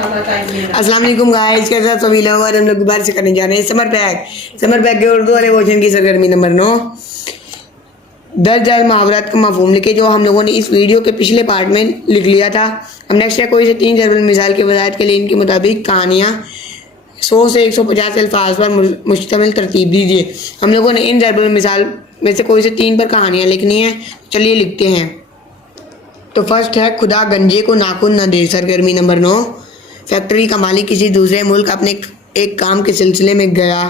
अस्सलाम वालेकुम गाइस, कैसे हैं सभी लोग। और हम लोग दोबारा से करने जा रहे हैं समर पैक के उर्दू वाले पोर्शन की सरगर्मी नंबर 9 दर्ज अल मुहावरात का मफहूम लिखे, जो हम लोगों ने इस वीडियो के पिछले पार्ट में लिख लिया था। हम नेक्स्ट है कोई से 3 ज़रबुल मिसाल की वज़ाहत के लिए इनके मुताबिक कहानियाँ 100 से 150 अल्फाज पर मुश्तमिल तरतीब दीजिए। हम लोगों ने इन ज़रबुल मिसाल में से कोई से 3 पर कहानियाँ लिखनी है। चलिए लिखते हैं। तो फर्स्ट है खुदा गंजे को नाखून न दे। सरगर्मी नंबर 9। फैक्ट्री का मालिक किसी दूसरे मुल्क अपने एक काम के सिलसिले में गया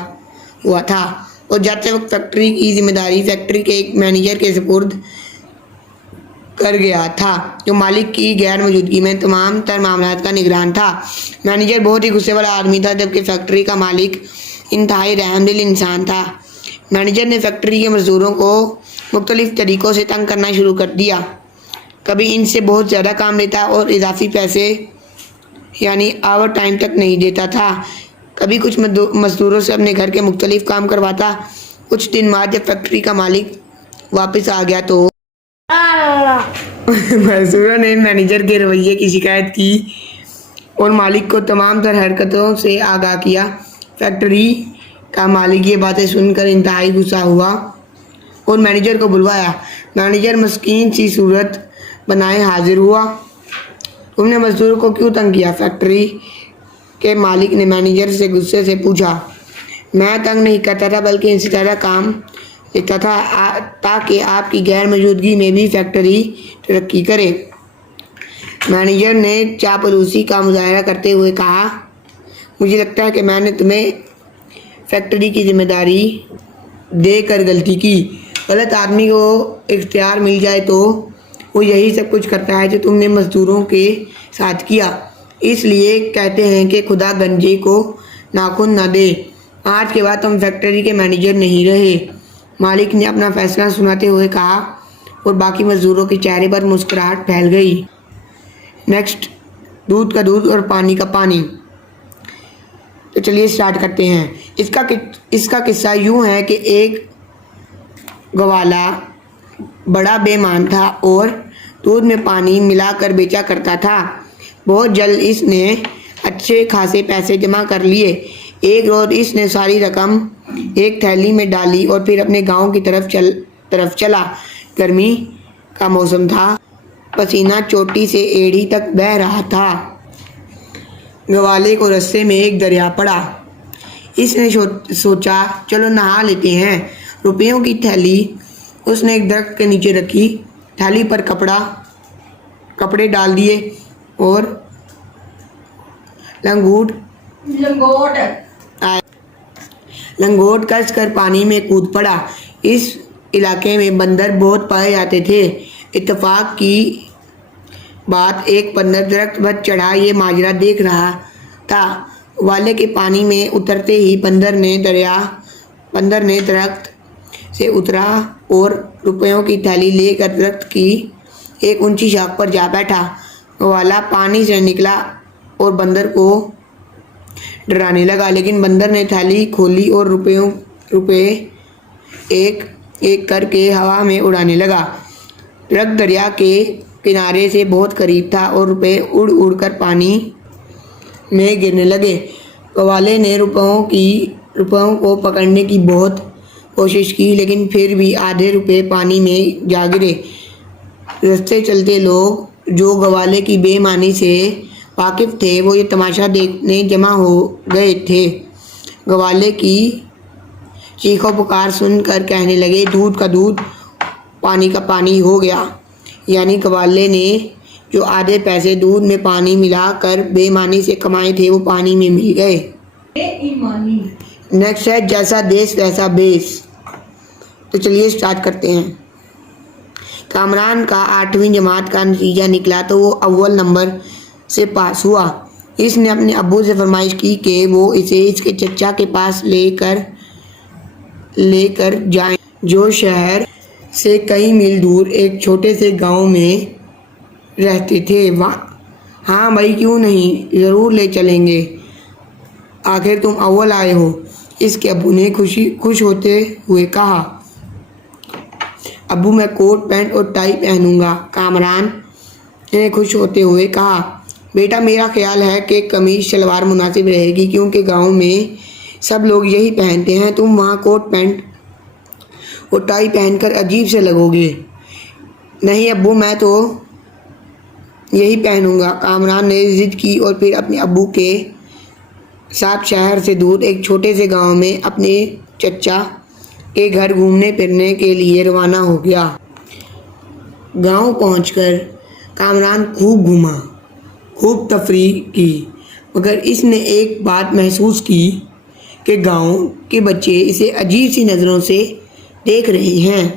हुआ था और जाते वक्त फैक्ट्री की जिम्मेदारी फैक्ट्री के एक मैनेजर के सुपुर्द कर गया था, जो मालिक की गैर मौजूदगी में तमाम तर मामलात का निगरान था। मैनेजर बहुत ही गुस्से वाला आदमी था, जबकि फैक्ट्री का मालिक इंतहाई रहमदिल इंसान था। मैनेजर ने फैक्ट्री के मजदूरों को मुख्तलिफ तरीक़ों से तंग करना शुरू कर दिया। कभी इनसे बहुत ज़्यादा काम लेता और इजाफी पैसे यानी आवर टाइम तक नहीं देता था। कभी कुछ मजदूरों से अपने घर के मुख्तलिफ काम करवाता। कुछ दिन बाद जब फैक्ट्री का मालिक वापस आ गया तो मजदूरों ने मैनेजर के रवैये की शिकायत की और मालिक को तमाम तर हरकतों से आगाह किया। फैक्ट्री का मालिक ये बातें सुनकर इंतहाई गुस्सा हुआ और मैनेजर को बुलवाया। मैनेजर मस्कीन सी सूरत बनाए हाजिर हुआ। तुमने मजदूरों को क्यों तंग किया? फैक्ट्री के मालिक ने मैनेजर से गुस्से से पूछा। मैं तंग नहीं करता था, बल्कि इनसे ज़्यादा काम लेता था ताकि आपकी गैर मौजूदगी में भी फैक्ट्री तरक्की करे। मैनेजर ने चापलूसी का मुजाहरा करते हुए कहा, मुझे लगता है कि मैंने तुम्हें फैक्ट्री की जिम्मेदारी देकर गलती की। गलत आदमी को इख्तियार मिल जाए तो वो यही सब कुछ करता है जो तुमने मजदूरों के साथ किया। इसलिए कहते हैं कि खुदा गंजे को नाखून न दे। आज के बाद तुम फैक्ट्री के मैनेजर नहीं रहे। मालिक ने अपना फैसला सुनाते हुए कहा और बाकी मजदूरों के चेहरे पर मुस्कुराहट फैल गई। नेक्स्ट, दूध का दूध और पानी का पानी। तो चलिए स्टार्ट करते हैं। इसका किस्सा यूँ है कि एक गवाला बड़ा बेईमान था और दूध में पानी मिलाकर बेचा करता था। बहुत जल्द इसने अच्छे खासे पैसे जमा कर लिए। एक रोज़ इसने सारी रकम एक थैली में डाली और फिर अपने गांव की तरफ चला। गर्मी का मौसम था, पसीना चोटी से एड़ी तक बह रहा था। गवाले को रास्ते में एक दरिया पड़ा। इसने सोचा चलो नहा लेते हैं। रुपयों की थैली उसने एक दरख्त के नीचे रखी। थैली पर कपड़े डाल दिए और लंगोट कस कर पानी में कूद पड़ा। इस इलाके में बंदर बहुत पाए जाते थे। इत्तेफाक की बात, एक बंदर दरख्त पर चढ़ा ये माजरा देख रहा था। वाले के पानी में उतरते ही बंदर ने दरख्त से उतरा और रुपयों की थैली लेकर दरख्त की एक ऊंची शाख पर जा बैठा। वाला पानी से निकला और बंदर को डराने लगा, लेकिन बंदर ने थैली खोली और रुपए एक एक करके हवा में उड़ाने लगा। दरख्त दरिया के किनारे से बहुत करीब था और रुपए उड़ उड़ कर पानी में गिरने लगे। वाले ने रुपयों को पकड़ने की बहुत कोशिश की, लेकिन फिर भी आधे रुपए पानी में जा गिरे। रास्ते चलते लोग जो गवाले की बेईमानी से वाकिफ थे, वो ये तमाशा देखने जमा हो गए थे। गवाले की चीखों पुकार सुनकर कहने लगे, दूध का दूध पानी का पानी हो गया। यानी गवाले ने जो आधे पैसे दूध में पानी मिलाकर बेईमानी से कमाए थे, वो पानी में मिल गए। नेक्स्ट है जैसा देश वैसा बेस। तो चलिए स्टार्ट करते हैं। कामरान का 8वीं जमात का नतीजा निकला तो वो अव्वल नंबर से पास हुआ। इसने अपने अब्बू से फरमाइश की कि वो इसे इसके चचा के पास लेकर जाएं, जो शहर से कई मील दूर एक छोटे से गांव में रहते थे। हाँ भाई, क्यों नहीं, ज़रूर ले चलेंगे, आखिर तुम अव्वल आए हो। इसके अब्बू ने खुश होते हुए कहा। अब्बू, मैं कोट पैंट और टाई पहनूंगा। कामरान ने खुश होते हुए कहा। بیٹا میرا خیال ہے کہ قمیص شلوار مناسب رہے گی کیونکہ گاؤں میں سب لوگ یہی پہنتے ہیں، تم وہاں کوٹ پینٹ اور ٹائی پہن کر عجیب سے لگو گے۔ نہیں ابو، میں تو یہی پہنوں گا، کامران نے ضد کی اور پھر اپنے ابو کے ساتھ شہر سے دور ایک چھوٹے سے گاؤں میں اپنے چچا کے گھر گھومنے پھرنے کے لیے روانہ ہو گیا۔ گاؤں پہنچ کر کامران خوب گھوما، خوب تفریح کی، مگر اس نے ایک بات محسوس کی کہ گاؤں کے بچے اسے عجیب سی نظروں سے دیکھ رہے ہیں،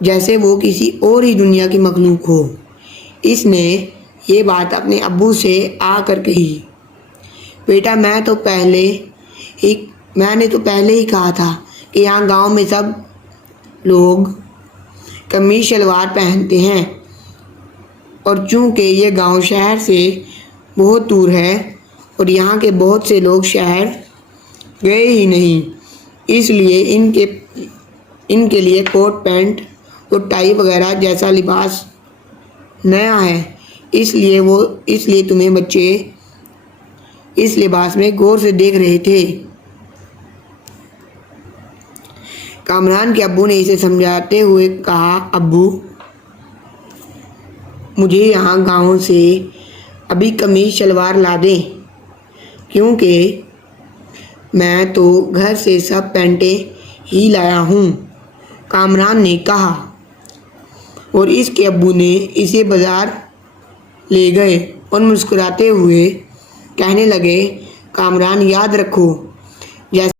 جیسے وہ کسی اور ہی دنیا کی مخلوق ہو۔ اس نے یہ بات اپنے ابو سے آ کر کہی، بیٹا میں نے تو پہلے ہی کہا تھا کہ یہاں گاؤں میں سب لوگ قمیص شلوار پہنتے ہیں، اور چونکہ یہ گاؤں شہر سے بہت دور ہے اور یہاں کے بہت سے لوگ شہر گئے ہی نہیں، اس لیے ان کے لیے کوٹ پینٹ اور ٹائی وغیرہ جیسا لباس نیا ہے، اس لیے تمہیں بچے اس لباس میں غور سے دیکھ رہے تھے۔ کامران کے ابو نے اسے سمجھاتے ہوئے کہا، ابو مجھے یہاں گاؤں سے ابھی قمیص شلوار لا دیں، کیونکہ میں تو گھر سے سب پینٹیں ہی لایا ہوں، کامران نے کہا، اور اس کے ابو نے اسے بازار لے گئے اور مسکراتے ہوئے کہنے لگے، کامران یاد رکھو، جیسے